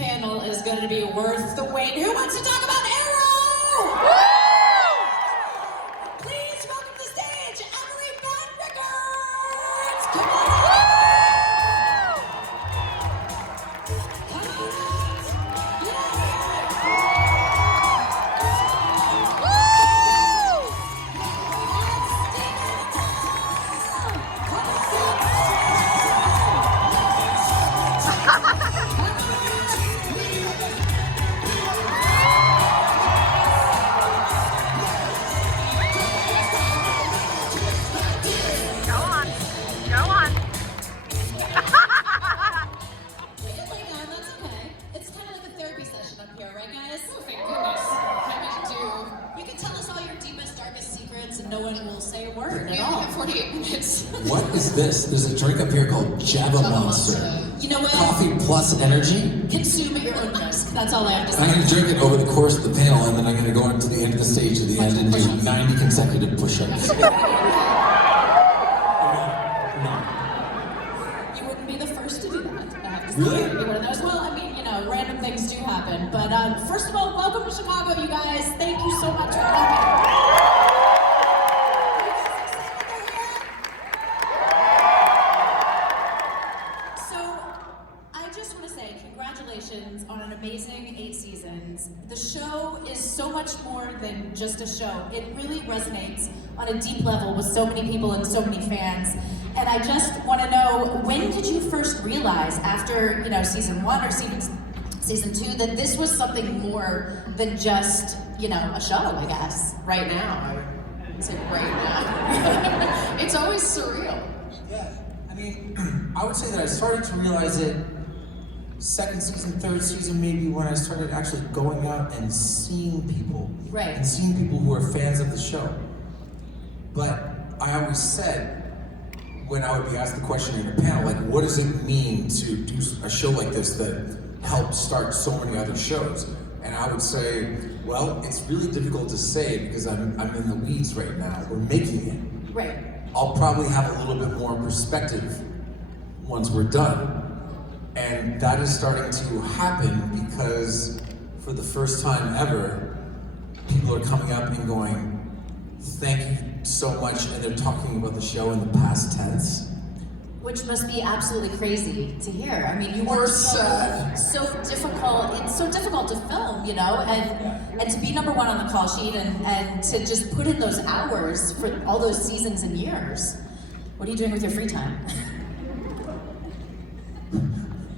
panel is going to be worth the wait. Who wants to talk about Arrow? Please welcome to the stage, Amell, Bett, Rickards. Come on out. Come on out. No one will say a word at all. 48 minutes. What is this? There's a drink up here called Java Monster. You know what? Coffee plus energy? Consume at your own risk. That's all I have to say. I'm going to drink it over the course of the panel, and then I'm going to go into the end of the stage at the end and do 90 consecutive push-ups. You wouldn't be the first to do that, I have to say. Really? You'd be one of those. Well, I mean, you know, random things do happen. But first of all, welcome to Chicago, you guys. Thank you so much for coming. Congratulations on an amazing 8 seasons. The show is so much more than just a show. It really resonates on a deep level with so many people and so many fans. And I just want to know, when did you first realize after, you know, season 1 or season 2 that this was something more than just, you know, a show, I guess? Right now. It's like right now. It's always surreal. Yeah, I mean, I would say that I started to realize it second season, third season, maybe when I started actually going out and seeing people. Right. And seeing people who are fans of the show. But I always said, when I would be asked the question in a panel, like, what does it mean to do a show like this that helped start so many other shows? And I would say, well, it's really difficult to say because I'm in the weeds right now. We're making it. Right. I'll probably have a little bit more perspective once we're done. And that is starting to happen because for the first time ever, people are coming up and going, thank you so much, and they're talking about the show in the past tense. Which must be absolutely crazy to hear. I mean, you Or were sad. so difficult. It's so difficult to film, you know, and to be #1 on the call sheet and to just put in those hours for all those seasons and years. What are you doing with your free time?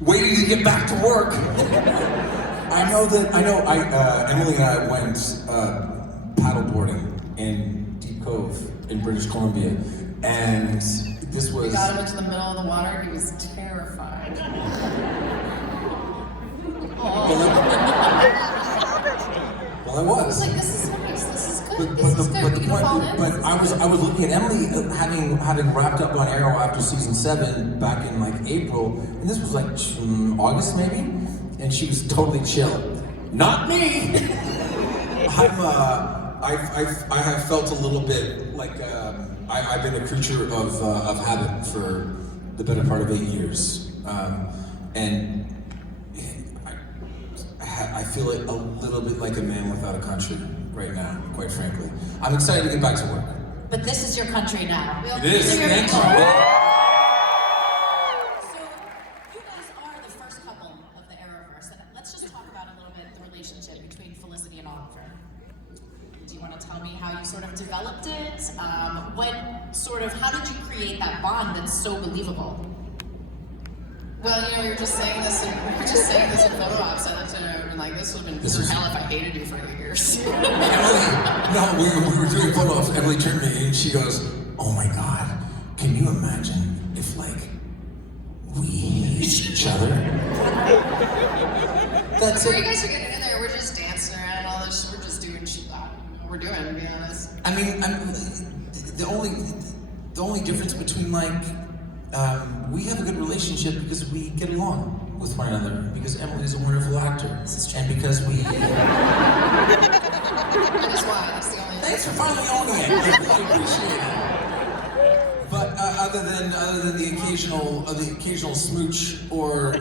Waiting to get back to work. Emily and I went paddleboarding in Deep Cove in British Columbia, and this was... We got him into the middle of the water, he was terrified. Well, I was. Like, this is nice, this is good, this is good, we can fall in. But I was looking at Emily having wrapped up on Arrow after season 7 back in like April, and this was like August maybe, and she was totally chill. Not me. I have felt a little bit like I've been a creature of habit for the better part of 8 years, and I feel a little bit like a man without a country right now, quite frankly. I'm excited to get back to work. But this is your country now. It is, thank you. So, you guys are the first couple of the Arrowverse, and let's just talk about a little bit the relationship between Felicity and Oliver. Do you want to tell me how you sort of developed it? How did you create that bond that's so believable? Well, you know, you're just saying this in photo ops, and like, this would have been for hell if I hated you for 8 years. We were doing photo ops. Emily turned to me and she goes, "Oh my God, can you imagine if like we hate each other?" That's Before it. you guys are getting in there, we're just dancing around and all this. We're just doing shit. We're doing, to be honest. I mean, the only difference between like we have a good relationship because we get along with one another, because Emily is a wonderful actor, and because we... That is why, that's the only... Thanks for finally owning it. I really appreciate it. But other than the occasional smooch or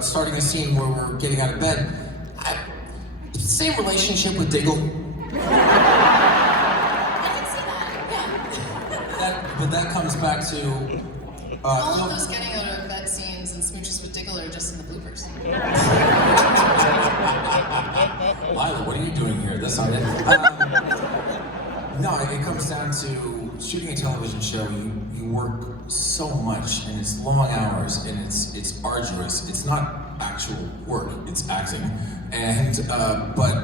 starting a scene where we're getting out of bed, same relationship with Diggle. But that comes back to all of those getting out of bed scenes and smooches with Diggle are just in the bloopers. Lila, what are you doing here? That's not it. No, it comes down to shooting a television show. You work so much, and it's long hours, and it's arduous. It's not actual work; it's acting, and but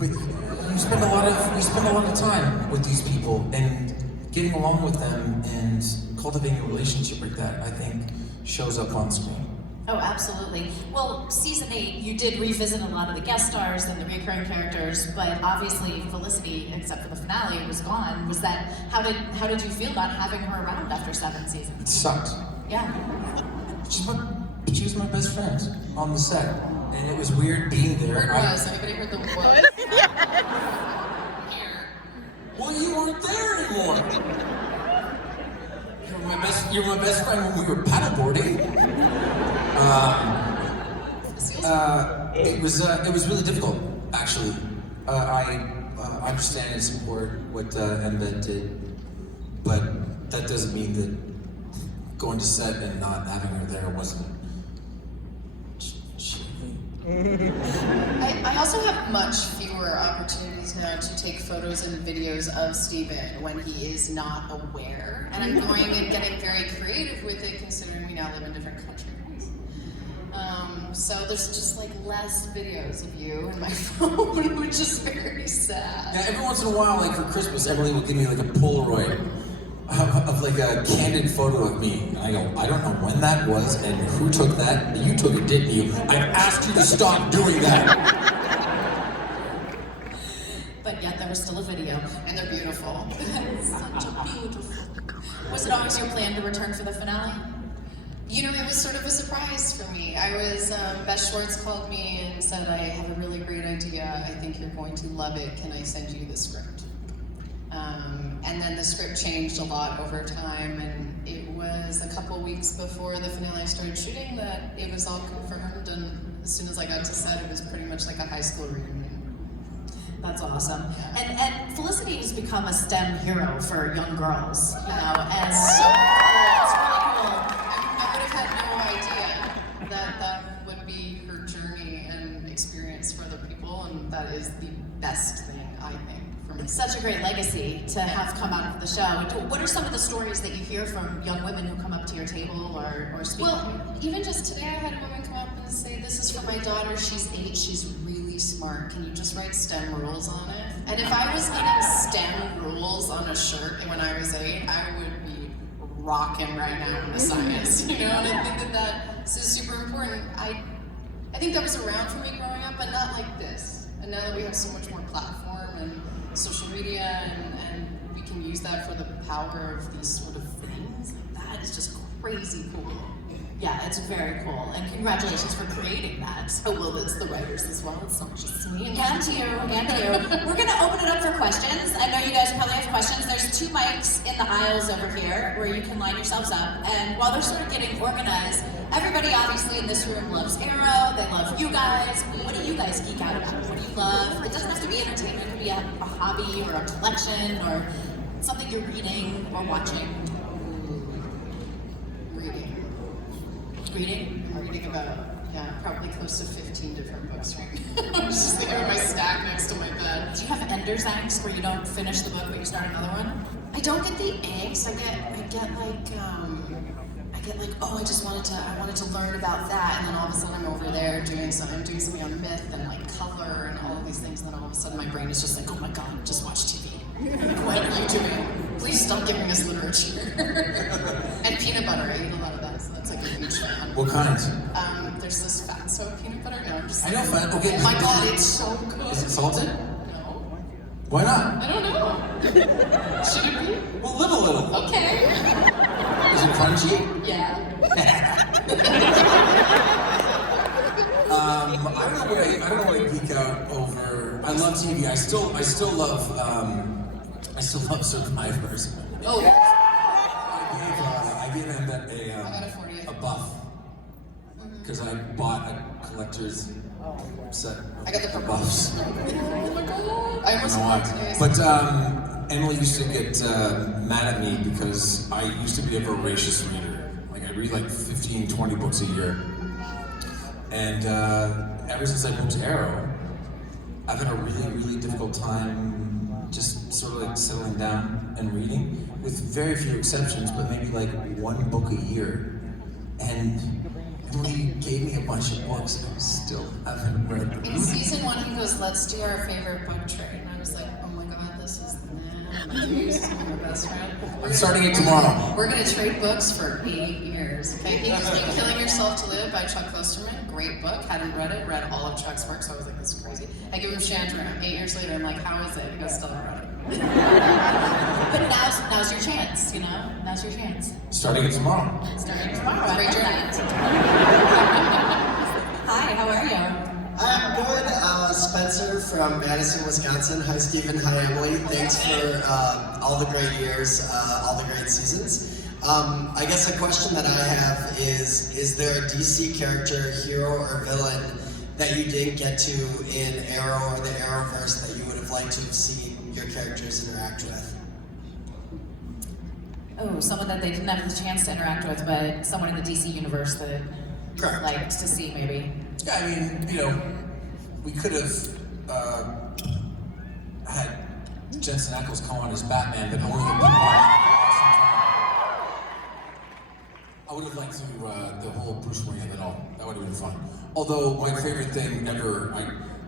you spend a lot of time with these people and getting along with them and cultivating a relationship like that, I think, shows up on screen. Oh, absolutely. Well, season 8, you did revisit a lot of the guest stars and the recurring characters, but obviously Felicity, except for the finale, was gone. Was that how did you feel about having her around after 7 seasons? It sucked. Yeah. She was my best friend on the set, and it was weird being there. Anybody heard the what? Here. Well, you weren't there anymore. You were my best friend when we were paddleboarding. It was really difficult, actually. I understand and support what Bett did, but that doesn't mean that going to set and not having her there wasn't. I also have much fewer opportunities now to take photos and videos of Steven when he is not aware. And I'm going and getting very creative with it, considering we now live in different countries. So there's just like less videos of you in my phone, which is very sad. Yeah, every once in a while, like for Christmas, Emily will give me like a Polaroid of like a candid photo of me. And I go, I don't know when that was and who took that. You took it, didn't you? I asked you to stop doing that. But yet there was still a video. And they're beautiful. Such a beautiful. Was it always your plan to return for the finale? You know, it was sort of a surprise for me. Beth Schwartz called me and said, I have a really great idea. I think you're going to love it. Can I send you the script? And then the script changed a lot over time, and it was a couple weeks before the finale started shooting that it was all confirmed, and as soon as I got to set, it was pretty much like a high school reunion. That's awesome. And Felicity has become a STEM hero for young girls, you know, and So cool. It's really cool. I would have had no idea that that would be her journey and experience for other people, and that is the best thing, I think, for me. It's such a great legacy to have come out of the show. What are some of the stories that you hear from young women who come up to your table or speak? Well, even just today I had a woman come up and say, this is for my daughter, she's 8, she's really smart, can you just write STEM rules on it? And if I was getting STEM rules on a shirt when I was 8, I would be rocking right now in the science, you know? And I think that is super important. I think that was around for me growing up, but not like this. And now that we have so much more platform and social media, and we can use that for the power of these sort of things, that is just crazy cool. Yeah, it's very cool, and congratulations for creating that. Oh, well, it's the writers as well, it's not just me. And you. We're gonna open it up for questions. I know you guys probably have questions. There's 2 mics in the aisles over here where you can line yourselves up, and while they're sort of getting organized, everybody obviously in this room loves Arrow, they love you guys. What do you guys geek out about? What do you love? It doesn't have to be entertainment, it could be a hobby or a collection or something you're reading or watching. Reading? I'm reading about, probably close to 15 different books right now. I'm just thinking of my stack next to my bed. Do you have ender's angst where you don't finish the book but you start another one? I don't get the angst. I get like, oh, I wanted to learn about that, and then all of a sudden I'm over there doing something on myth and like color and all of these things, and then all of a sudden my brain is just like, oh my god, just watch TV. What are you doing? Please stop giving us literature. And peanut butter, I eat a lot of that, so that's like a huge fan. What kinds? There's this fatso peanut butter. No, I'm just I know fat. Okay. Oh my god, it's so good. Is it salted? No. Why not? I don't know. Should it be? Well, live a little. Okay. Is it crunchy? Yeah. I don't know what I geek out over. I love TV. I still love Survivors. Oh. I gave him I got a 40th. a buff because I bought a collector's set. I got the purple. buffs. Oh my god. I I almost don't know bought why. today's. But Emily used to get mad at me because I used to be a voracious reader. Like I read like 15, 20 books a year. And ever since I moved to Arrow, I've had a really, really difficult time just sort of like settling down and reading, with very few exceptions, but maybe like one book a year. And Emily gave me a bunch of books and I still haven't read them. In season 1, he goes, let's do our favorite book trade. And I was like, oh my god, this is the man. This is my best friend. I'm starting it tomorrow. We're gonna trade books for 8 years. Okay, he was like Killing Yourself to Live by Chuck Klosterman. Great book. Hadn't read it. Read all of Chuck's work, so I was like, this is crazy. I give him Chandra. 8 years later, I'm like, how is it? He goes, still haven't read it. But now's your chance, you know? Now's your chance. Starting it tomorrow. Starting tomorrow. Great I love journey. that. Hi, how are you? I'm good. Spencer from Madison, Wisconsin. Hi, Stephen. Hi, Emily. Thanks for all the great years, all the great seasons. I guess a question that I have is there a DC character, hero, or villain that you didn't get to in Arrow or the Arrowverse that you would have liked to have seen your characters interact with? Oh, someone that they didn't have the chance to interact with, but someone in the DC universe that Correct. liked to see, maybe. Yeah, I mean, you know, we could have had Jensen Ackles come on as Batman, but only the people. I would have liked to the whole Bruce Wayne of it all. That would have been fun. Although my favorite thing ever,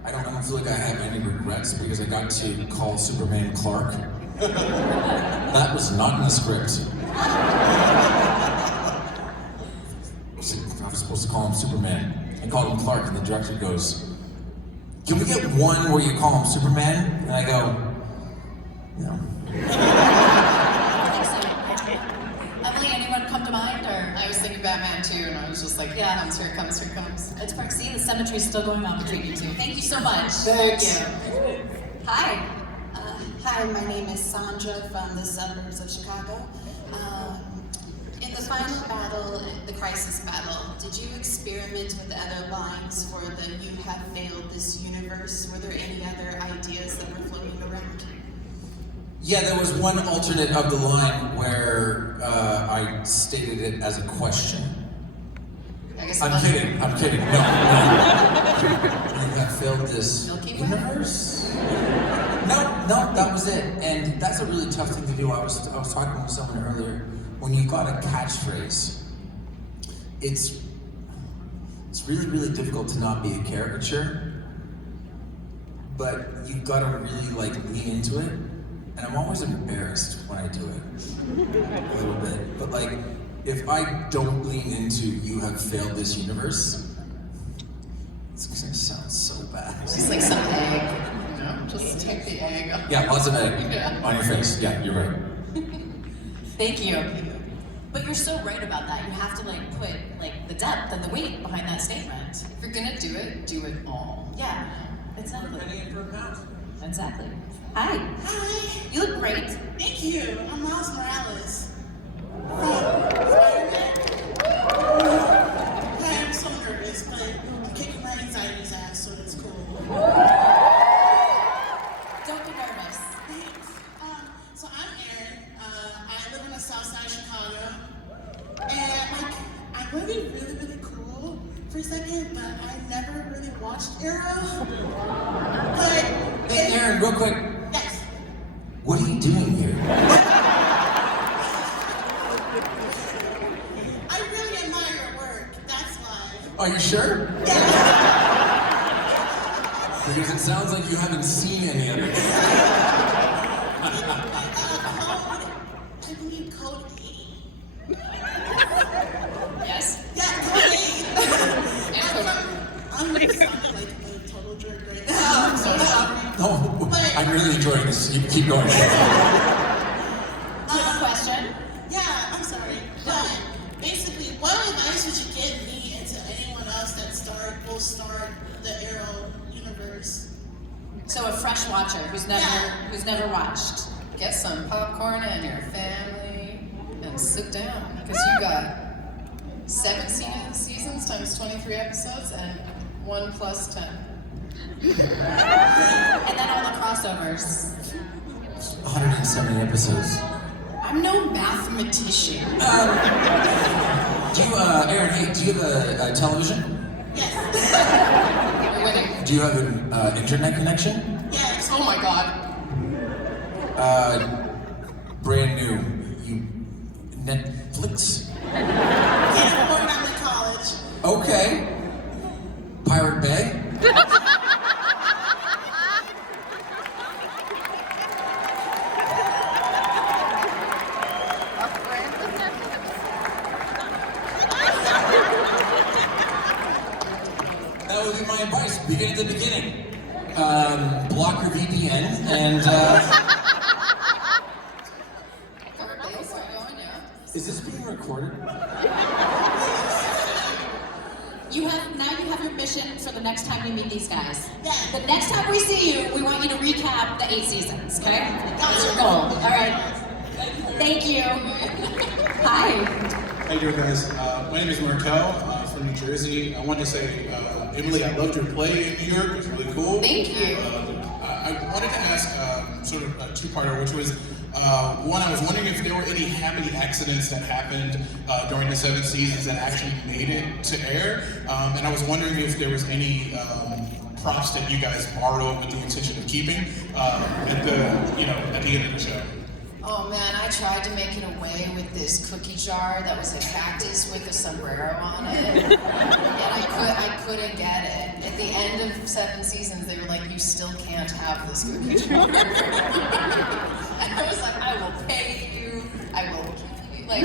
I don't feel like I have any regrets because I got to call Superman Clark. That was not in the script. I was supposed to call him Superman. I called him Clark, and the director goes, "Can we get one where you call him Superman?" And I go, "No." Emily, anyone come to mind, or? I was thinking Batman too, and I was just like, Yeah. here it comes, here it comes. It's Park. See, the symmetry's still going on between you two. Thank you so much. Thanks. Hi. Hi, my name is Sandra from the suburbs of Chicago. In the final battle, the crisis battle, did you experiment with other lines for the "You have failed this universe"? Were there any other ideas that were floating around? Yeah, there was one alternate of the line where I stated it as a question. I guess I'm kidding. No. You have failed this Milky Way? universe? No, that was it. And that's a really tough thing to do. I was talking with someone earlier. When you've got a catchphrase, it's really, really difficult to not be a caricature. But you've got to really like lean into it. And I'm always embarrassed when I do it. A little bit. But like, if I don't lean into "You have failed this universe," it's gonna sound so bad. Just like some egg, you know? Just take the egg off. Yeah, lots of egg Yeah. on your face. Yeah, you're right. Thank you. But you're so right about that. You have to like put like the depth and the weight behind that statement. If you're gonna do it all. Yeah, exactly. Exactly. Hi. Hi. You look great. Thank you. I'm Miles Morales. Spider-Man. Hi, I'm so nervous, but I'm kicking my anxiety's ass, so it's cool. Don't be nervous. Thanks. So I'm Erin. I live on the south side of Chicago. And like, I want to be really, really cool for a second, but I never really watched Arrow. But Hey, Aaron, real quick. yes. What are you doing here? I really admire your work. That's why. Are you sure? Because it sounds like you haven't seen any of it. I believe code 8. Yes. Yeah, code 8. And I'm gonna sound like a total jerk right now. I'm so sorry. No, I'm really enjoying this. You keep going. Do you have a question? Yeah, I'm sorry. But basically, what advice would you give me and to anyone else that will start the Arrow universe? So a fresh watcher who's never watched. get some popcorn and your family, and sit down, because you got 7 seasons times 23 episodes and 1 plus 10. And then all the crossovers. 170 episodes. I'm no mathematician. Do you, Aaron, hey, do you have a television? Yes. You're winning. Do you have an internet connection? Yes. Oh my god. Brand new. You Netflix? Can't afford it. I'm in college. Okay. Pirate Bay? That would be my advice. Begin at the beginning. Block your VPN and is this being recorded? You have your mission for the next time you meet these guys. Yeah. The next time we see you, we want you to recap the 8 seasons, okay? That's your goal. All right. Thank you. Hi. How you doing, guys? My name is Markel from New Jersey. I wanted to say, Emily, I loved your play in New York. It was really cool. Thank you. I wanted to ask sort of a two-parter, which was, one, I was wondering if there were any happy accidents that happened during the 7 seasons that actually made it to air. And I was wondering if there was any props that you guys borrowed with the intention of keeping at the end of the show. Oh man, I tried to make it away with this cookie jar that was a cactus with a sombrero on it. And I couldn't get it. At the end of 7 seasons, they were like, you still can't have this cookie jar. And I was like, I will pay you, I will kill you. Like,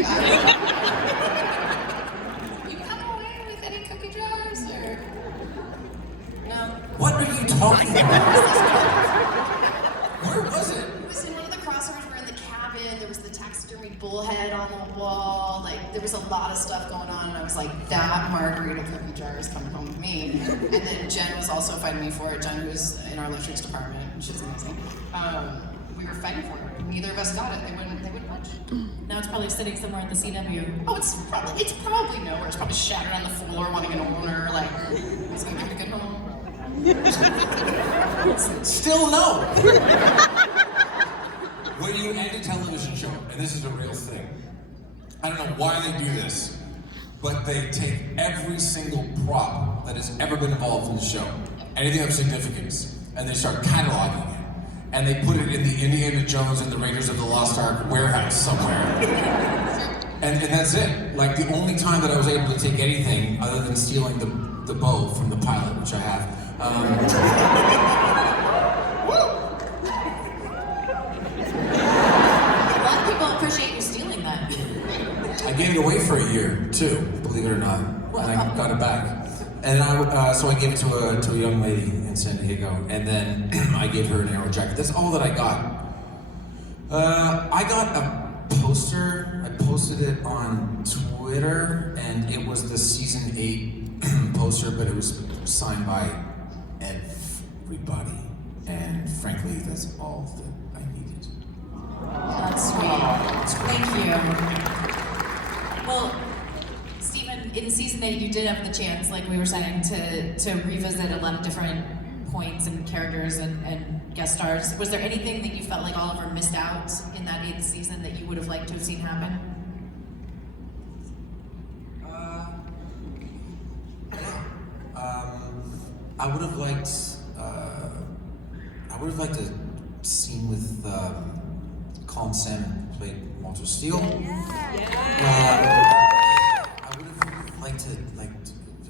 you come away with any cookie jars, or? No? What are you talking about? Where was it? It was in one of the crossovers. We're in the cabin. There was the taxidermy bullhead on the wall. Like, there was a lot of stuff going on, and I was like, that margarita cookie jar is coming home with me. And then Jen was also fighting me for it. Jen, who was in our electrics department, she's amazing. We were fighting for it. Neither of us got it. They wouldn't budge. Now it's probably sitting somewhere at the CW. Oh, it's probably nowhere. It's probably shattered on the floor, wanting an owner. Like, it's gonna give it a good home. Still no. When you end a television show, and this is a real thing, I don't know why they do this, but they take every single prop that has ever been involved in the show, anything of significance, and they start cataloging it. And they put it in the Indiana Jones and the Raiders of the Lost Ark warehouse somewhere. And that's it. Like, the only time that I was able to take anything other than stealing the bow from the pilot, which I have, A lot of people appreciate you stealing that. I gave it away for a year too, believe it or not, and I got it back. And so I gave it to a young lady in San Diego, and then I gave her an arrow jacket. That's all that I got. I got a poster. I posted it on Twitter, and it was the season 8 poster, but it was signed by everybody. And frankly, that's all that I needed. That's sweet. Thank you. Well, Stephen, in season 8, you did have the chance, like we were saying, to revisit a lot of different points and characters and guest stars. Was there anything that you felt like Oliver missed out in that 8th season that you would have liked to have seen happen? I would have liked. I would have liked a scene with Colin Salmon, who played Walter Steele. I would have liked to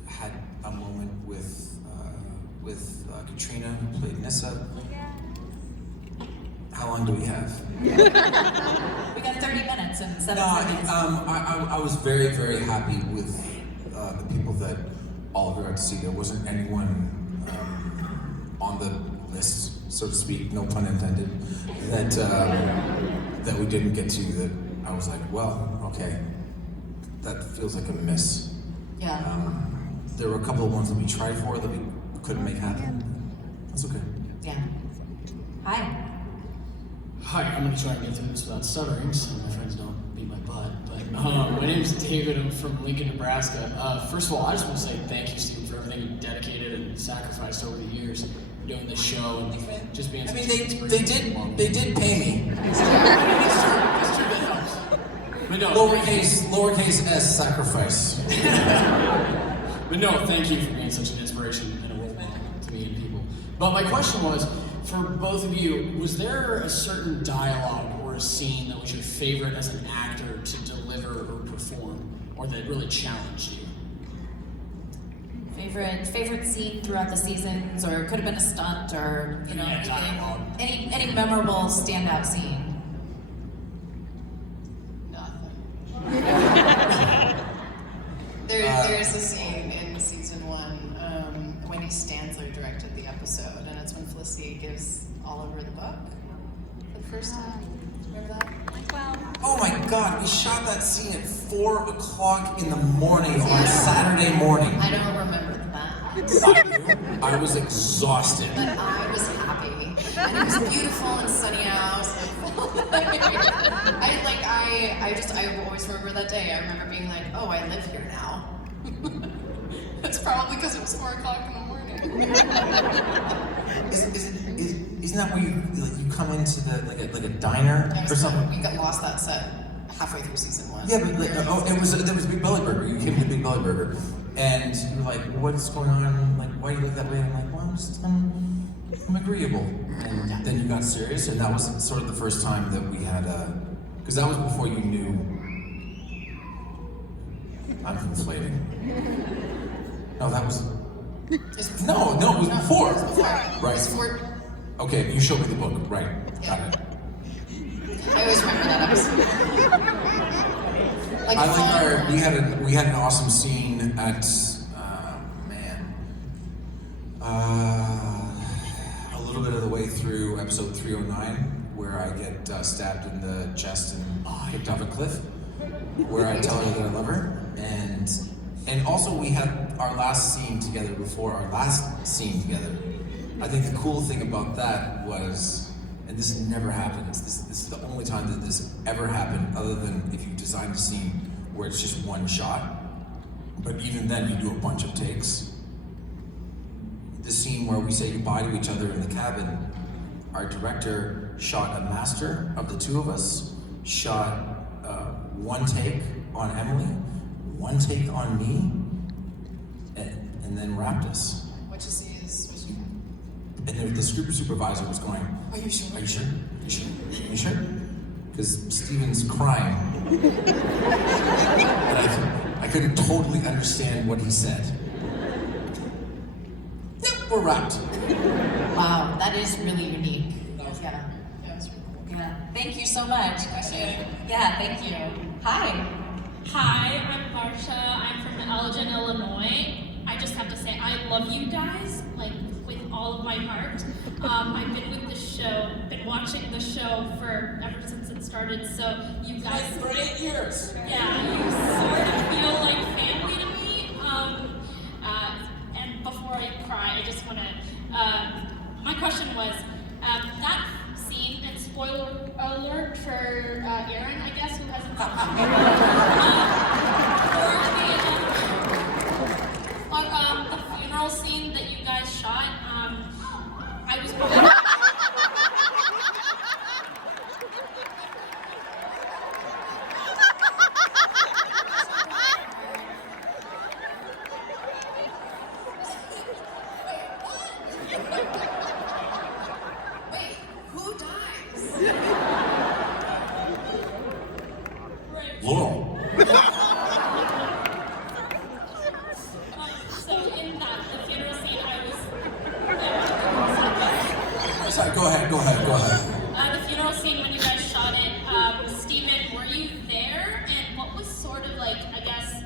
had a moment with Katrina, who played Nissa. How long do we have? We got 30 minutes and 7 seconds. I was very, very happy with the people that Oliver got to see. There wasn't anyone on the list, so to speak, no pun intended, that we didn't get to. That I was like, well, okay, that feels like a miss. Yeah. There were a couple of ones that we tried for that we couldn't make happen. That's okay. Yeah. Hi. Hi, I'm gonna try and get through this without stuttering, so my friends don't beat my butt. But my name's David. I'm from Lincoln, Nebraska. First of all, I just want to say thank you, Stephen, for everything you dedicated and sacrificed over the years doing this show and just being. I mean, they did pay me. It's true, that helps. But no, Lowercase s sacrifice. But no, thank you for being such an inspiration and a role model to me and people. But my question was, for both of you, was there a certain dialogue or a scene that was your favorite as an actor to deliver or perform, or that really challenged you? Favorite scene throughout the seasons, or it could have been a stunt, or Yeah, dialogue. any memorable standout scene. Nothing. There's a scene in season 1 when Stansler directed the episode, and it's when Felicity gives Oliver the book for the first time. Remember that? Oh my God, we shot that scene at 4 o'clock in the morning on Saturday morning. I don't remember that, I was exhausted. but I was happy, and it was beautiful and sunny out. I was like, I always remember that day. I remember being like, oh, I live here now. That's probably because it was 4 o'clock in the morning. Isn't that where you come into the like a diner or something? We got lost that set halfway through season 1. Yeah, but there was Big Belly Burger. You came to Big Belly Burger, and you were like, "What's going on? Like, why do you look that way?" And I'm like, "Well, I'm agreeable." And then you got serious, and that was sort of the first time that we had because that was before you knew. I'm conflating. No, that was. No, it was before. It was before. Right. It was before. Okay, you showed me the book. Right. Got Yeah. it. I always remember that episode. Like, I like we had an awesome scene at a little bit of the way through episode 309 where I get stabbed in the chest and kicked off a cliff, where I tell her that I love her, and also we had our last scene together before our last scene together. I think the cool thing about that was, and this never happens, this is the only time that this ever happened, other than if you design a scene where it's just one shot, but even then you do a bunch of takes. The scene where we say goodbye to each other in the cabin, our director shot a master of the two of us, shot one take on Emily, one take on me, and then wrapped us. What you see is what you. And the script supervisor was going, Are you sure? "Are you sure? Are you sure? Are you sure?" Because Steven's crying. And I couldn't totally understand what he said. Yep, we're wrapped. Wow, that is really unique. Yeah. Yeah, it's really cool. Yeah. Thank you so much. Yeah, thank you. Hi. Hi, I'm Varsha. I'm from Elgin, Illinois. I just have to say, I love you guys, like, with all of my heart. I've been with the show, been watching the show for ever since it started, so you guys... For 8 years. Yeah, you sort of feel like family to me. And before I cry, I just want to... my question was, that scene, and spoiler alert for Aaron, I guess, who hasn't seen the funeral scene that you guys shot, I was wondering... Wait, who dies? Laurel. So in the funeral scene, I was... Sorry, go ahead. The funeral scene, when you guys shot it, Steven, were you there? And what was sort of like, I guess,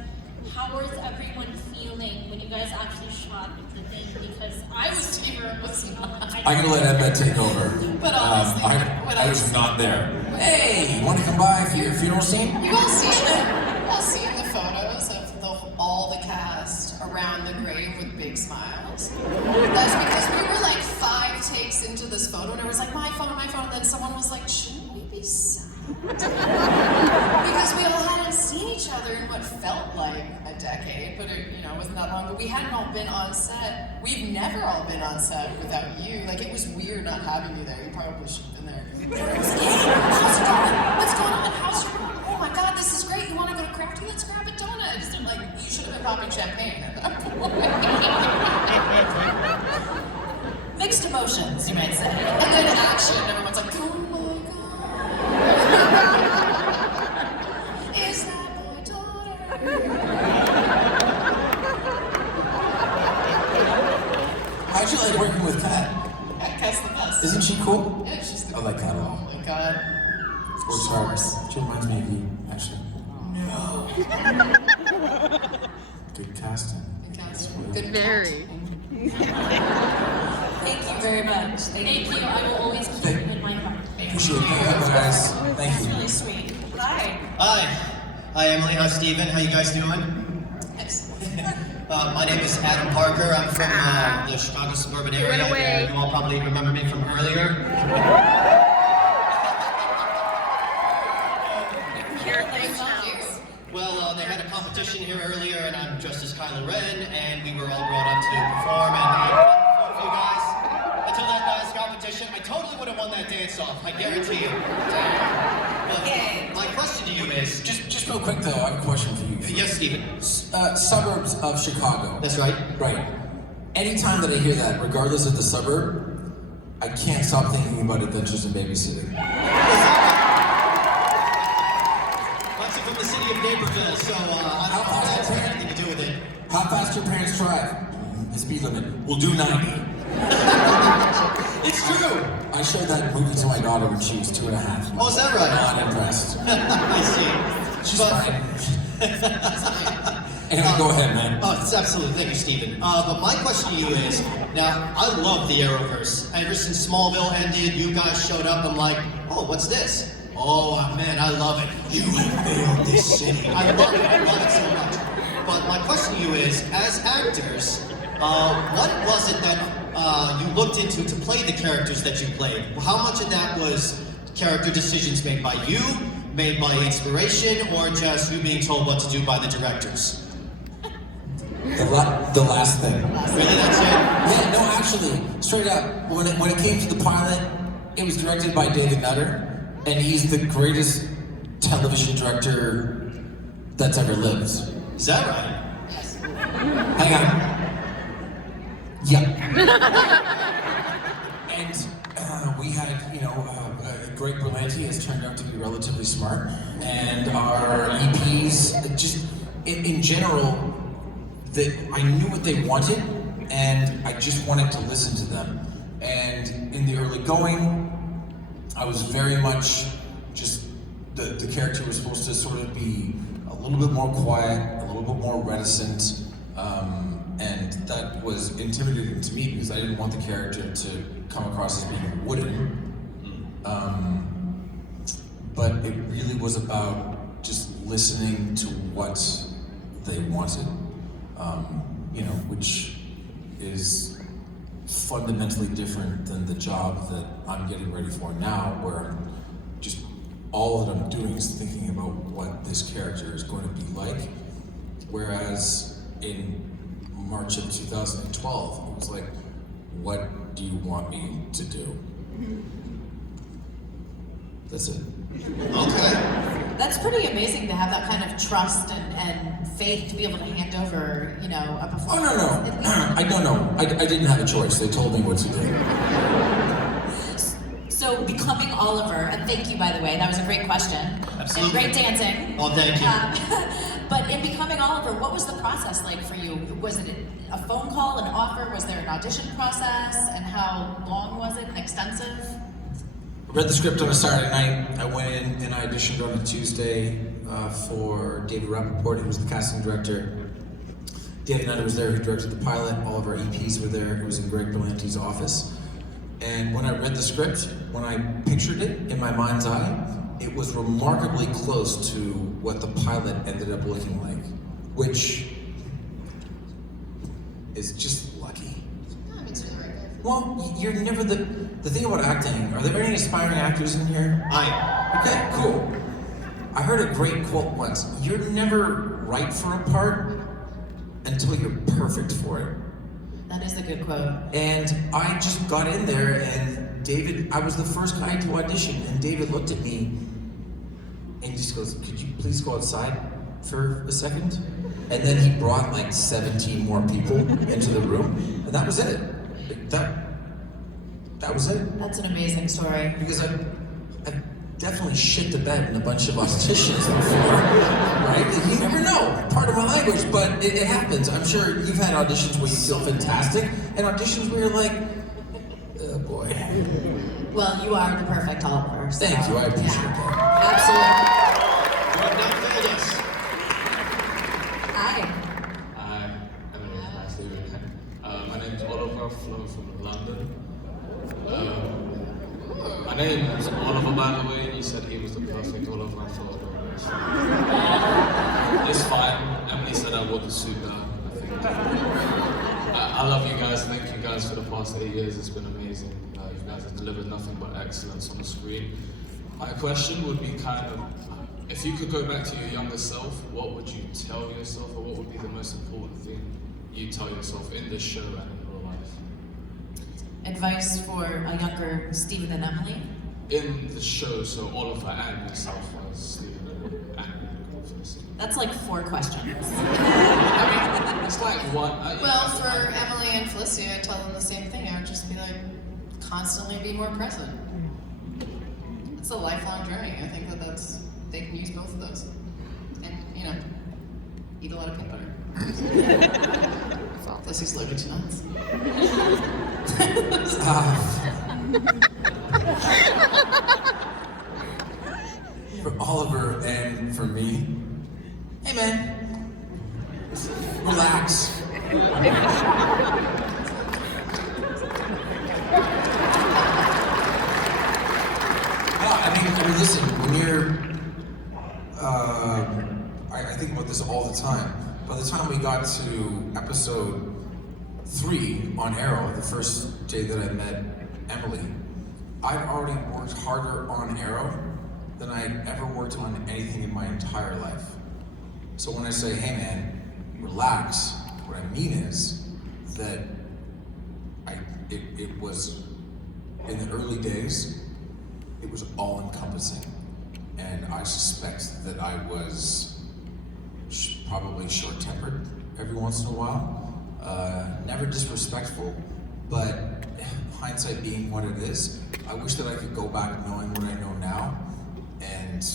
how was everyone feeling when you guys actually shot the thing? Because I was... Steven was not. I'm gonna let Emmett take over. But honestly, I was not there. Hey, you want to come by for your funeral scene? You all see the photos of all the cast around the grave with big smiles? That's because we were like 5 takes into into this photo, and I was like, my phone, and then someone was like, shouldn't we be sad? Because we all hadn't seen each other in what felt like a decade, but it, wasn't that long. But we hadn't all been on set. We've never all been on set without you. Like, it was weird not having you there. You probably should have been there. But I was like, hey, how's it going? What's going on? How's your room? Oh my God, this is great. You want to go to Crafty? Let's grab a donut. And like, you should have been popping champagne at that point. Mixed emotions, you might say. And then action, everyone's like, oh my God. Is that my daughter? How'd you like working with Kat? Kat's the best. Isn't she cool? Yeah, she's the I like Kat a lot. Oh my God. Works hard. She reminds me of you, actually. No. Good casting. Good Very. Thank you very much. Thank you. I will always keep you in my heart. Appreciate it. Guys. Thank That's you. really sweet. Hi. Hi, Emily. Hi, Steven. How you guys doing? My name is Adam Parker. I'm from the Chicago suburban area. You all probably remember me from earlier. Well, they had a competition here earlier, and I'm dressed as Kylo Ren, and we were all brought up to perform, and I performed for you guys. Until that last competition, I totally would have won that dance-off, I guarantee you. But my question to you is... Just real quick though, I have a question for you. Yes, Steven? Suburbs of Chicago. That's right. Right. Anytime that I hear that, regardless of the suburb, I can't stop thinking about Adventures in Babysitting. I'm from the city of Naperville, so I don't know if that has anything to do with it. How fast your parents drive? The speed limit. We'll do 90. It's true! I showed that movie to my daughter when she was 2.5. Oh, is that right? Not impressed. I see. She's fine. Anyway, go ahead, man. Oh, it's absolutely. Thank you, Steven. But my question to you is, now, I love the Arrowverse. Ever since Smallville ended, you guys showed up, I'm like, oh, what's this? Oh, man, I love it. You have failed this city. I love it so much. But my question to you is, as actors, what was it that you looked into to play the characters that you played? How much of that was character decisions made by you, made by inspiration, or just you being told what to do by the directors? The last thing. Really, that's it? Yeah, no, actually, straight up, when it came to the pilot, it was directed by David Nutter, and he's the greatest television director that's ever lived. Is that right? Hang on. Yeah. And we had, Greg Berlanti has turned out to be relatively smart, and our EPs, just in general, I knew what they wanted, and I just wanted to listen to them. And in the early going, I was very much just, the character was supposed to sort of be a little bit more quiet, a little bit more reticent, and that was intimidating to me because I didn't want the character to come across as being wooden. But it really was about just listening to what they wanted, which is fundamentally different than the job that I'm getting ready for now, where just all that I'm doing is thinking about what this character is going to be like. Whereas in March of 2012, it was like, what do you want me to do? That's it. Okay. That's pretty amazing to have that kind of trust and faith to be able to hand over, a performance. Oh, no. I don't know. I didn't have a choice. They told me what to do. So, becoming Oliver, and thank you, by the way, that was a great question. Absolutely. And great dancing. Oh, thank you. But in becoming Oliver, what was the process like for you? Was it a phone call, an offer? Was there an audition process? And how long was it? Extensive? I read the script on a Saturday night. I went in and I auditioned on a Tuesday for David Rappaport, who was the casting director. David Nutter was there, who directed the pilot. All of our EPs were there. It was in Greg Berlanti's office. And when I read the script, when I pictured it in my mind's eye, it was remarkably close to what the pilot ended up looking like, which is just lucky. Well, you're never the thing about acting. Are there any aspiring actors in here? Okay, cool. I heard a great quote once. You're never right for a part until you're perfect for it. That is a good quote. And I just got in there, and David, I was the first guy to audition, and David looked at me and he just goes, "Could you please go outside for a second?" And then he brought like 17 more people into the room, and that was it. That was it. That's an amazing story. Because I definitely shit the bed in a bunch of auditions before, right? You never know, part of my language, but it happens. I'm sure you've had auditions where you feel fantastic, and auditions where you're like, oh boy. Well, you are the perfect Oliver. So. Thank you, I appreciate that. Absolutely. Hi. Hi, nice to meet you. My name is Oliver, from London. My name is Oliver, by the way. He said he was the perfect Oliver. I thought it's fine. Emily said I wore the suit now. I think. I love you guys. Thank you guys for the past 8 years. It's been amazing. You guys have delivered nothing but excellence on the screen. My question would be kind of, if you could go back to your younger self, what would you tell yourself, or what would be the most important thing you tell yourself in this show and in real life? Advice for a younger Stephen and Emily? In the show, so Oliver and yourself as Stephen and Emily. That's like 4 questions. I mean, it's like one. Well, for Emily and Felicity, I'd tell them the same thing. I would just be like, constantly be more present. It's a lifelong journey. I think they can use both of those. And, eat a lot of peanut butter. Felicity's allergic to nuts. For Oliver and for me, hey man, relax. I mean, listen, when you're, I think about this all the time. By the time we got to episode 3 on Arrow, the first day that I met Emily, I'd already worked harder on Arrow than I'd ever worked on anything in my entire life. So when I say, hey man, relax, what I mean is that it was, in the early days, it was all-encompassing. And I suspect that I was probably short-tempered every once in a while. Never disrespectful, but hindsight being what it is, I wish that I could go back knowing what I know now and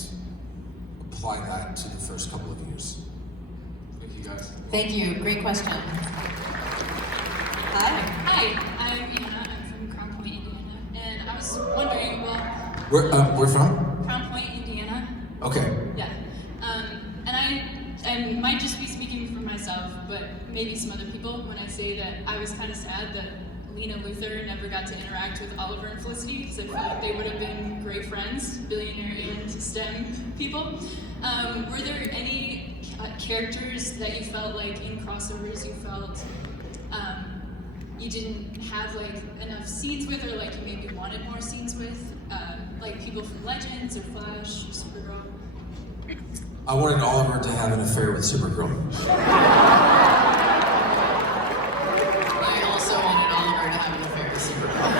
apply that to the first couple of years. Thank you guys. Thank you. Great question. Hi. Hi, I'm Anna. I'm from Crown Point, Indiana, and I was wondering, We're from? Crown Point, Indiana. Okay. Yeah. And I might just be speaking for myself, but maybe some other people when I say that I was kind of sad that Lena Luthor never got to interact with Oliver and Felicity, because I feel like they would have been great friends, billionaire and STEM people. Were there any characters that you felt like in crossovers you felt you didn't have like enough scenes with, or like you maybe wanted more scenes with, like people from Legends or Flash, or Supergirl? I wanted Oliver to have an affair with Supergirl. I also wanted Oliver to have an affair with Supergirl.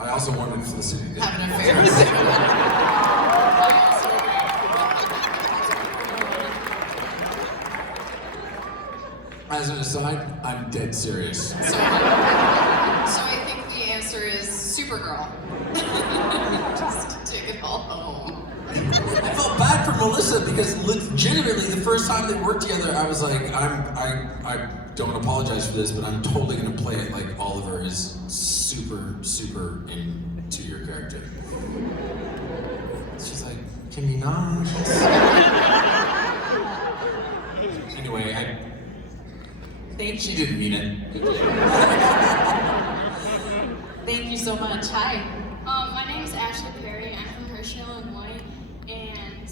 I also wanted Felicity to Have an affair with Supergirl. As an aside, I'm dead serious. So I think the answer is Supergirl. Just take it all home. I felt bad for Melissa because legitimately the first time they worked together, I was like, I don't apologize for this, but I'm totally gonna play it like Oliver is super, super into your character. She's like, can you not? Anyway, she didn't mean it. Thank you so much. Hi. My name is Ashley Perry. I'm from Hershey, Illinois, and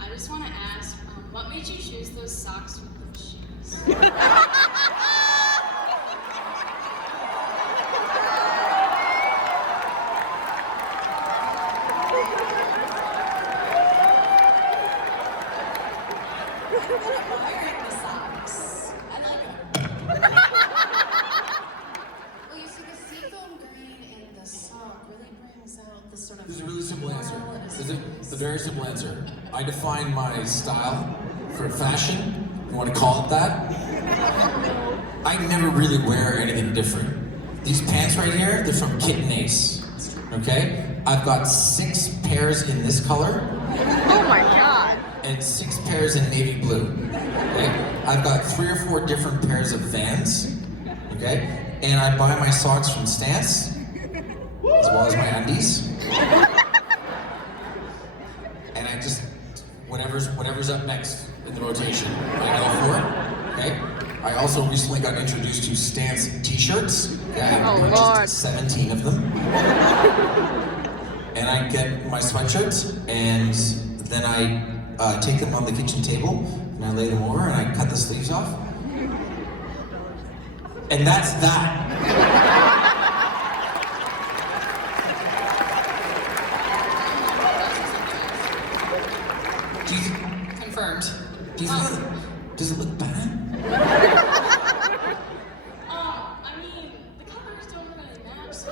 I just want to ask, what made you choose those socks with those shoes? Very simple answer. I define my style for fashion, if you want to call it that. I never really wear anything different. These pants right here, they're from Kit and Ace, okay? I've got 6 pairs in this color. Oh my God. And 6 pairs in navy blue, okay? I've got 3 or 4 different pairs of Vans, okay? And I buy my socks from Stance, as well as my undies. And I just, whatever's up next in the rotation, I go for it, okay? I also recently got introduced to Stance t-shirts. Yeah, I purchased 17 of them. And I get my sweatshirts, and then I take them on the kitchen table, and I lay them over, and I cut the sleeves off. And that's that. Confirmed. Does it look bad? I mean, the colors don't really match, so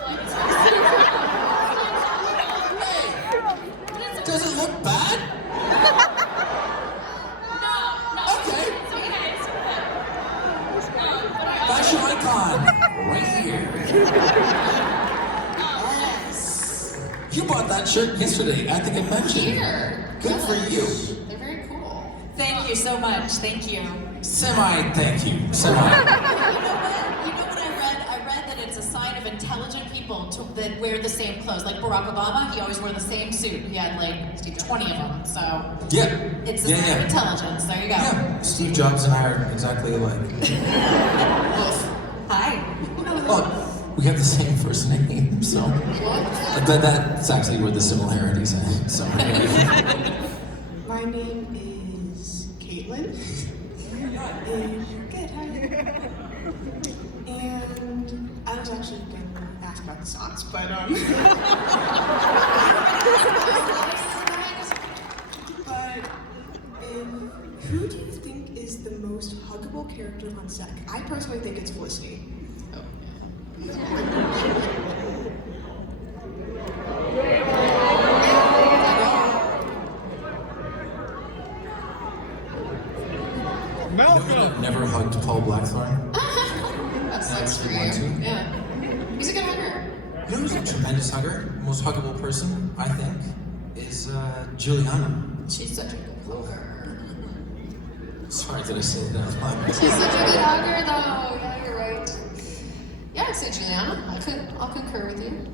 Does it look bad? No, Okay. it's okay. Fashion icon, right here. You bought that shirt yesterday. I think I mentioned. Here. Good for you. They're very cool. Thank you so much. Thank you. Thank you. You know what? I read that it's a sign of intelligent people that wear the same clothes. Like Barack Obama, he always wore the same suit. He had like 20 of them. So Yeah. it's a sign of intelligence. There you go. Yeah. Steve Jobs and I are exactly alike. Hi. Oh, we have the same first name, so that's actually where the similarities are. So. My name is Caitlin. And good, how are you? And I was actually going to ask about the socks, but who do you think is the most huggable character on set? I personally think it's Felicity. I've never hugged Paul Blackthorne. That sucks for you. Want to. Yeah. He's a good hugger. You know who's a tremendous hugger? Most huggable person, I think, is Juliana. She's such a good hugger. Sorry, did I say that? She's such a good hugger, though. Yeah, you're right. Yeah, I'd say Juliana. I'll concur with you.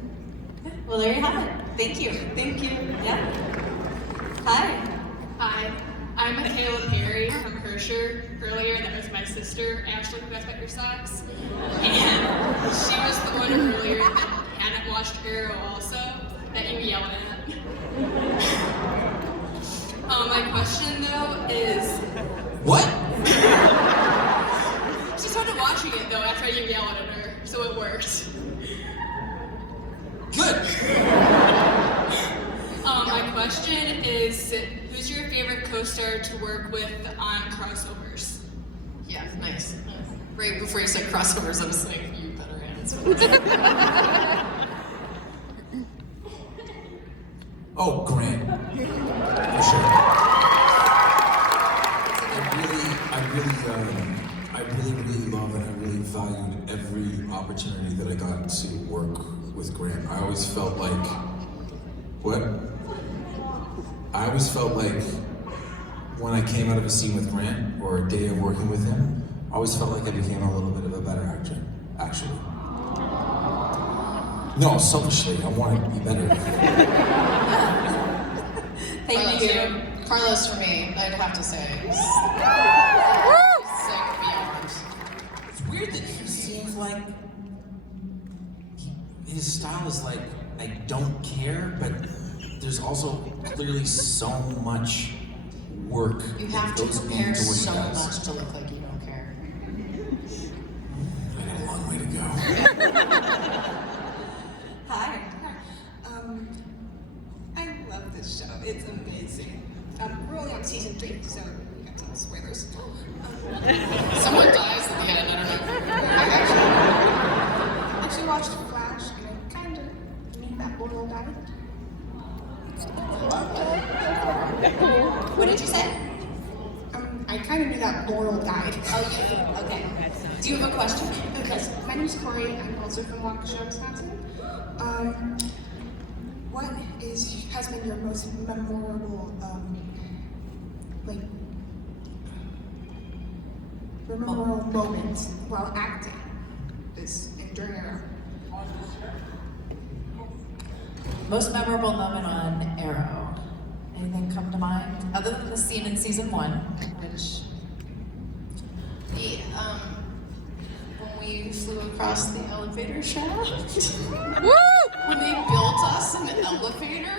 Well, there you have it. Thank you. Thank you. Yeah. Hi. Hi, I'm Michaela Perry from Hersher. Earlier, that was my sister, Ashley, who asked about your socks. And she was the one earlier that hadn't watched Arrow also, that you yelled at. My question, though, is... What? She started watching it, though, after you yelled at her, so it worked. Good. My question is, who's your favorite co-star to work with on crossovers? Yeah, nice. Right before you said crossovers, I was like, you better answer. Oh, Grant. For sure. I really love and I really valued every opportunity that I got to work with Grant. I always felt like, when I came out of a scene with Grant or a day of working with him, I always felt like I became a little bit of a better actor, actually. No, selfishly, I wanted to be better. Thank you. Carlos, for me, I'd have to say. Sick beyond. It's weird that he seems like his style is like, I don't care, but there's also clearly so much work You have that to goes prepare into what he so does. much to look like you don't care. I got a long way to go. Hi. I love this show. It's amazing. We're only on season 3, so we got some spoilers. Someone dies at the end, I don't know. I actually watched Flash, and I kind of need that one died. did you say? I kind of knew that oral guide. Oh, yeah. Okay. Do you have a question? Yes. My name is Corey. I'm also from Waukesha, Wisconsin. What has been your most memorable, moment while acting during your Most memorable moment on Arrow? Anything come to mind? Other than the scene in season 1, which... When we flew across the elevator shaft. Woo! When they built us an elevator.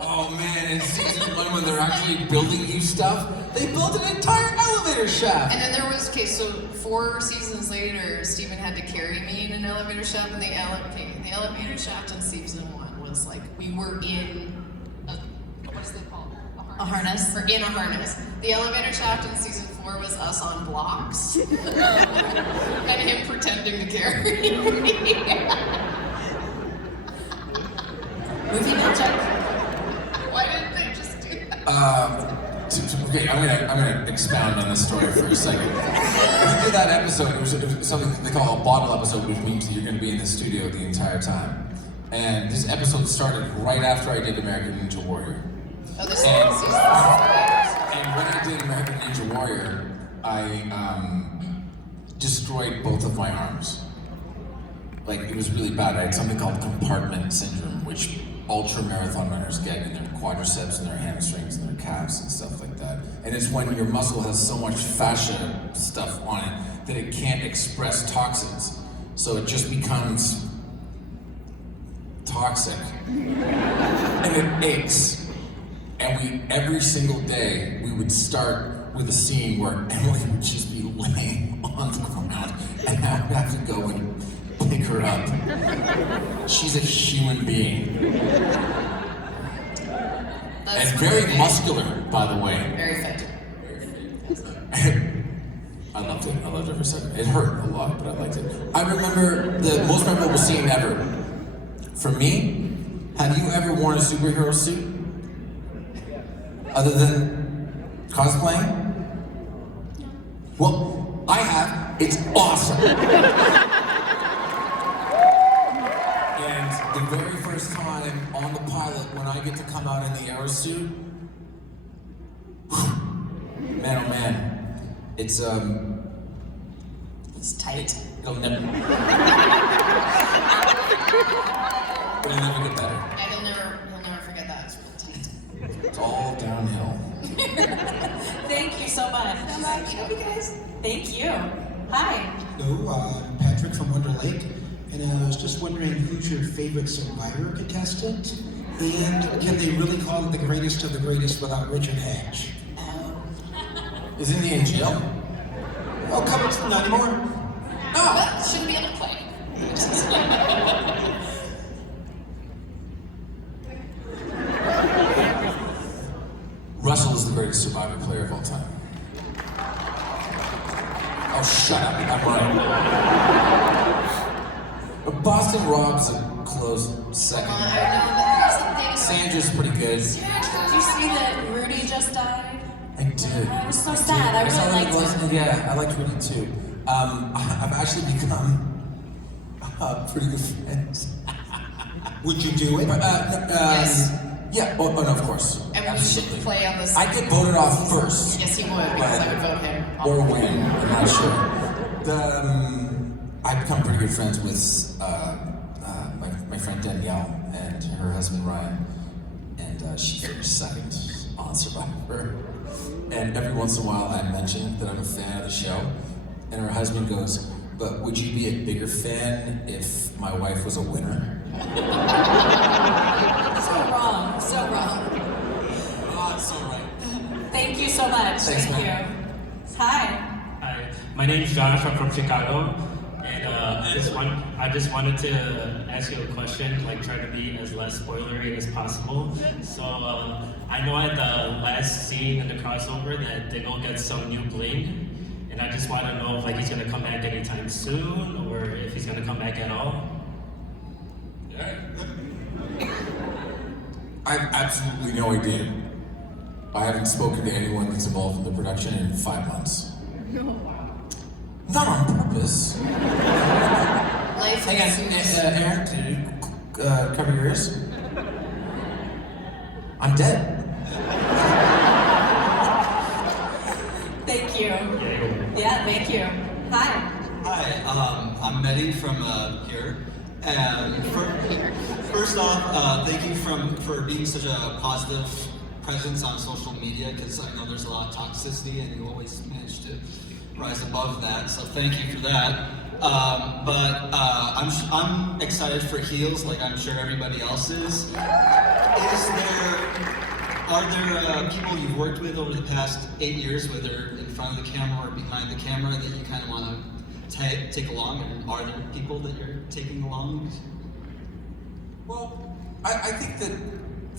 Oh man, in season 1 when they're actually building you stuff, they built an entire elevator shaft. And then there was, okay, so 4 seasons later, Steven had to carry me in an elevator shaft, and the elevator shaft in season 1 was like, we were in what's it called? A harness? We're in a harness. The elevator shaft in season 4 was us on blocks. And him pretending to carry me. Movie magic. Why didn't they just do that? Okay, I'm gonna expound on this story for a second. We did that episode. It was something they call a bottle episode, which means that you're going to be in the studio the entire time. And this episode started right after I did American Ninja Warrior. Oh, this And when I did American Ninja Warrior, I destroyed both of my arms. Like, it was really bad. I had something called compartment syndrome, which ultra marathon runners get in their quadriceps and their hamstrings and their calves and stuff like that. And it's when your muscle has so much fascia stuff on it that it can't express toxins. So it just becomes toxic. And it aches. And every single day, we would start with a scene where Emily would just be laying on the ground and I would have to go and pick her up. She's a human being. And very muscular, by the way. Very fit. I loved it. I loved it for a second. It hurt a lot, but I liked it. I remember the most memorable scene ever. For me, have you ever worn a superhero suit? Other than cosplaying? Well, I have. It's awesome. And the very first time on the pilot, when I get to come out in the Arrow suit, man, oh man, it's tight. It'll never. It'll never get better. And he'll never forget that. It's real tight. It's all downhill. Thank you so much. Love you guys. Thank you. Hi. Hello, I'm Patrick from Wonder Lake, and I was just wondering who's your favorite Survivor contestant, and can they really call it the greatest of the greatest without Richard Hatch? Isn't he in jail? Oh, come on, not anymore. No, that shouldn't be able to play. Russell is the greatest Survivor player of all time. Oh, shut up. I'm right. Boston Rob's a close second. I know, but here's the thing. Sandra's pretty good. Did you see that Rudy just died? I did. I was so sad. I really liked him. Yeah, I liked Rudy too. I've actually become pretty good friends. Would you do it? Yes. Yeah, oh no, of course. And we Absolutely. should play on this. I get voted off first. Yes, he would, because I would vote him. Or win, I'm not sure. I've become pretty good friends with my friend Danielle and her husband Ryan, and she finished second on Survivor. And every once in a while I mention that I'm a fan of the show, and her husband goes, "But would you be a bigger fan if my wife was a winner?" So wrong. So wrong. Oh, it's so right. Thank you so much. Thanks, Thank man. you. Hi. Hi, my name is Josh. I'm from Chicago, and I just wanted to ask you a question, like try to be as less spoilery as possible. So I know at the last scene in the crossover that Diggle gets some new bling, and I just want to know if like he's gonna come back anytime soon, or if he's gonna come back at all. I have absolutely no idea. I haven't spoken to anyone that's involved in the production in 5 months. Not on purpose. Life Hang on, Aaron, did you cover your ears? I'm dead. Thank you. Yeah, thank you. Hi. Hi, I'm Mehdi from here. And first off, thank you for being such a positive presence on social media, because I know there's a lot of toxicity and you always manage to rise above that, so thank you for that. I'm excited for Heels, like I'm sure everybody else is. Are there people you've worked with over the past 8 years, whether in front of the camera or behind the camera, that you kind of want to take along, and are there people that you're taking along? Well, I think that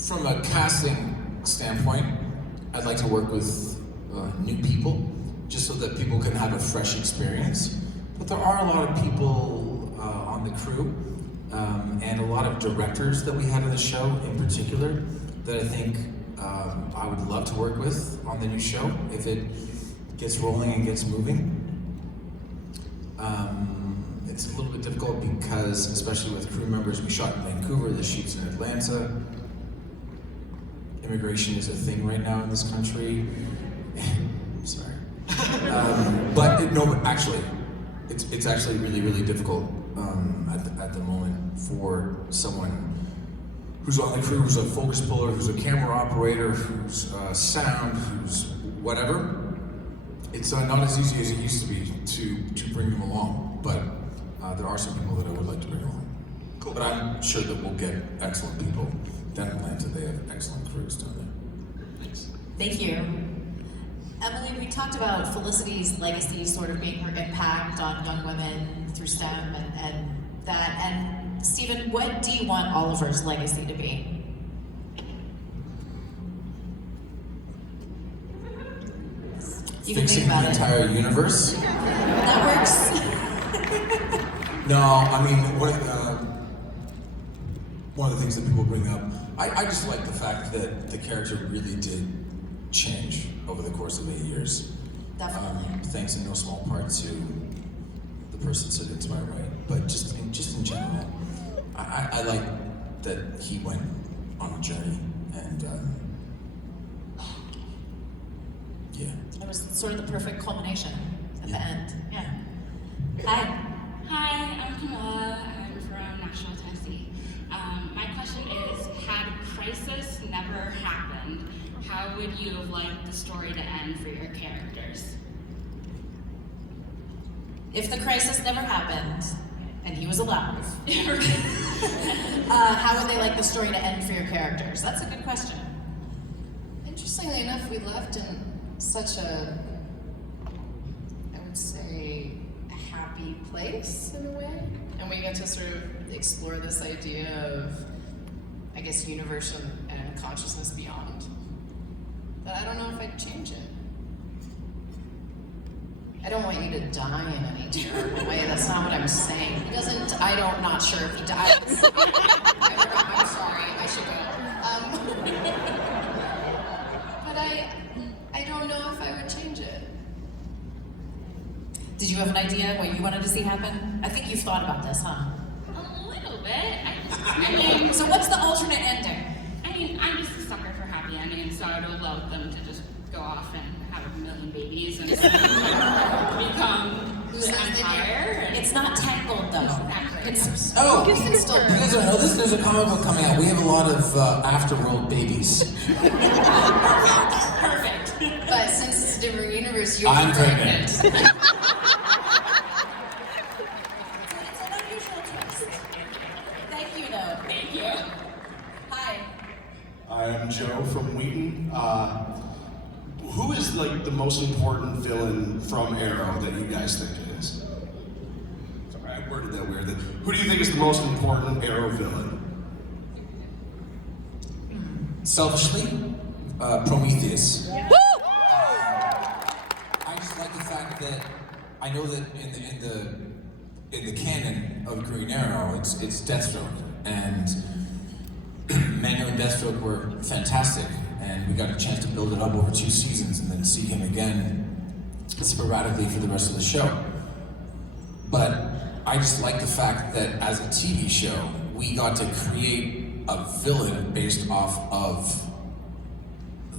from a casting standpoint, I'd like to work with new people, just so that people can have a fresh experience. But there are a lot of people on the crew, and a lot of directors that we have in the show in particular, that I think I would love to work with on the new show, if it gets rolling and gets moving. It's a little bit difficult because, especially with crew members, we shot in Vancouver, the shoot's in Atlanta. Immigration is a thing right now in this country. Sorry. Actually, it's actually really, really difficult at the moment for someone who's on the crew, who's a focus puller, who's a camera operator, who's sound, who's whatever. It's not as easy as it used to be to bring them along, but there are some people that I would like to bring along. Cool. But I'm sure that we'll get excellent people down in Atlanta. They have excellent crews down there. Thanks. Thank you. Emily, we talked about Felicity's legacy sort of being her impact on young women through STEM and that. And Stephen, what do you want Oliver's legacy to be? Fixing the entire universe? That works. No, I mean, one of the things that people bring up, I just like the fact that the character really did change over the course of 8 years. Definitely. Thanks in no small part to the person sitting to my right, but just in general, I like that he went on a journey, and yeah. It was sort of the perfect culmination at the end. Yeah. Hi. Hi, I'm Camilla. I'm from Nashville, Tennessee. My question is, had Crisis never happened, how would you have liked the story to end for your characters? If the crisis never happened, and he was alive, how would they like the story to end for your characters? That's a good question. Interestingly enough, we left in such a, I would say, a happy place in a way. And we get to sort of explore this idea of, I guess, universe and consciousness beyond. But I don't know if I'd change it. I don't want you to die in any terrible way. That's not what I'm saying. He doesn't, not sure if he dies. I'm sorry, I should go. But I don't know if I would change it. Did you have an idea what you wanted to see happen? I think you've thought about this, huh? A little bit. I mean, so what's the alternate ending? I mean, I'm just a sucker for happy endings, so I'd have loved them to just go off and have a million babies and become the empire. It's not Tangled, though. It's, Oh, you guys don't know this? There's a comic book coming out. We have a lot of afterworld babies. Perfect. But since it's a different universe, you're I'm pregnant. Thank you, though. Thank you. Hi. I'm Joe from Wheaton. Who is like the most important villain from Arrow that you guys think it is? Sorry, I worded that weirdly. Who do you think is the most important Arrow villain? Selfishly, Prometheus. I just like the fact that I know that in the canon of Green Arrow, it's Deathstroke, and Manuel and Deathstroke were fantastic, and we got a chance to build it up over 2 seasons and then see him again sporadically for the rest of the show. But I just like the fact that as a TV show, we got to create a villain based off of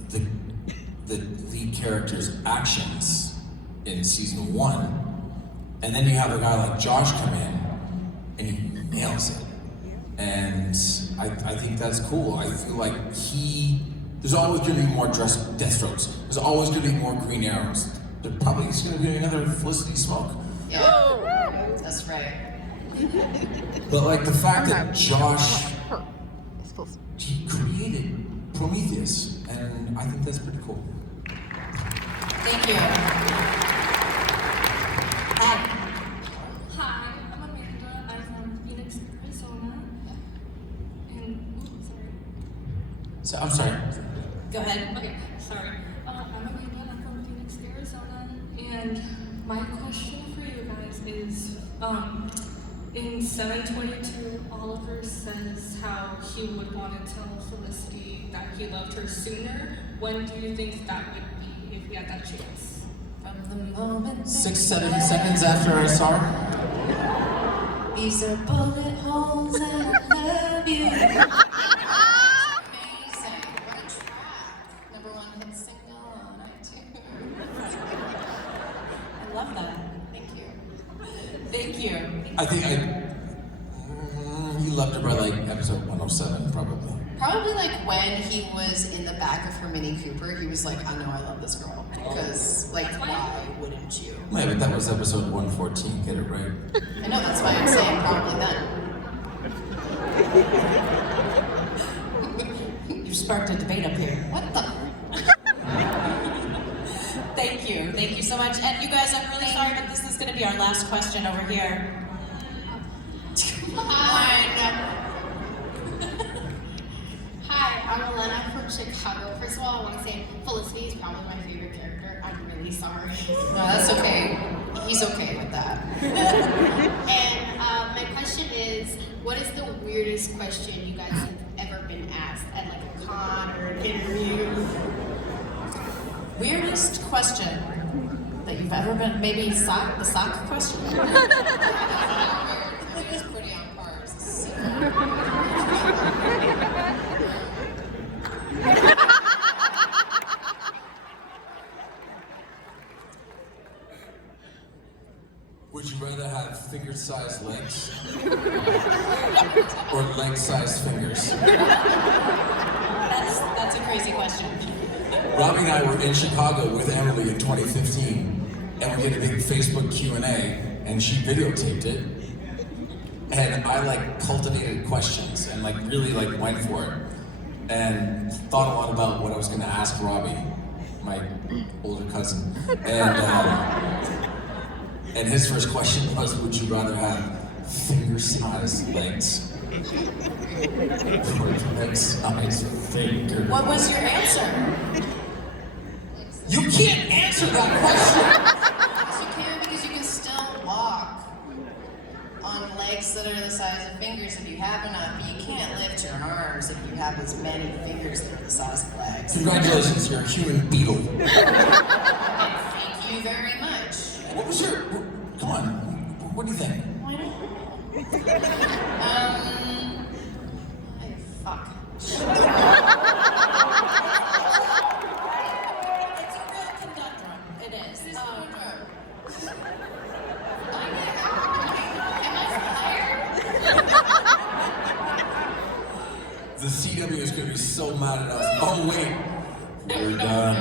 the lead character's actions in season 1. And then you have a guy like Josh come in and he nails it. And I think that's cool. I feel like there's always gonna be more Deathstrokes. There's always gonna be more Green Arrows. There probably is gonna be another Felicity Smoke. Yeah, that's right. But like the fact that Josh, he created Prometheus, and I think that's pretty cool. Thank you. Hi, I'm Amanda. I'm from Phoenix, Arizona. And, sorry. I'm sorry. Go ahead. Okay, sorry. I'm Amanda. I'm from Phoenix, Arizona. And my question for you guys is, in 722, Oliver says how he would want to tell Felicity that he loved her sooner. When do you think that would be if we had that chance? From the moment 6-7 seconds after I saw her. These are bullet holes and I love you. Amazing. What a track. #1 hit single on iTunes. I love that. Thank you. Thank you. I think you loved her by like episode 107, probably. Probably like when he was in the back of her Mini Cooper, he was like, I know I love this girl. Because, like, why wouldn't you? Yeah, but that was episode 114, get it right. I know, that's why I'm saying probably then. You've sparked a debate up here. What the? Thank you. Thank you so much. And you guys, I'm really sorry, but this is going to be our last question over here. Hi, I'm Elena from Chicago. First of all, I want to say Felicity is probably my favorite character. I'm really sorry. No, that's okay. He's okay with that. And my question is, what is the weirdest question you guys have ever been asked at like a con or an interview? Weirdest question that you've ever been, maybe the sock question? He's pretty on pars. Would you rather have finger-sized legs or leg-sized fingers? That's a crazy question. Robbie and I were in Chicago with Emily in 2015, and we did a big Facebook Q&A, and she videotaped it. And I like cultivated questions and like really like went for it, and thought a lot about what I was going to ask Robbie, my older cousin, and his first question was, would you rather have finger-sized legs or leg-sized fingers? What was your answer? You can't answer that question! Yes, you can, because you can still walk on legs that are the size of fingers if you have enough, but you can't lift your arms if you have as many fingers that are the size of legs. Congratulations, you're a human beetle. Thank you very much. What was your, come on, what do you think? Fuck. It's a real conundrum. It is. The CW is going to be so mad at us. Oh wait, we're done.